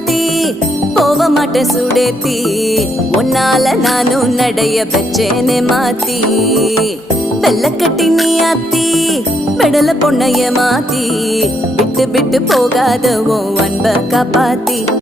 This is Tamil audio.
மாத்தி போக மாட்டேன் சுடேத்தி உன்னால நானும் நடைய பெச்சேனே மாத்தி வெள்ளக்கட்டி நீ ஆத்தி பெடல பொண்ணைய மாத்தி விட்டு விட்டு போகாத உன் அன்ப காப்பாத்தி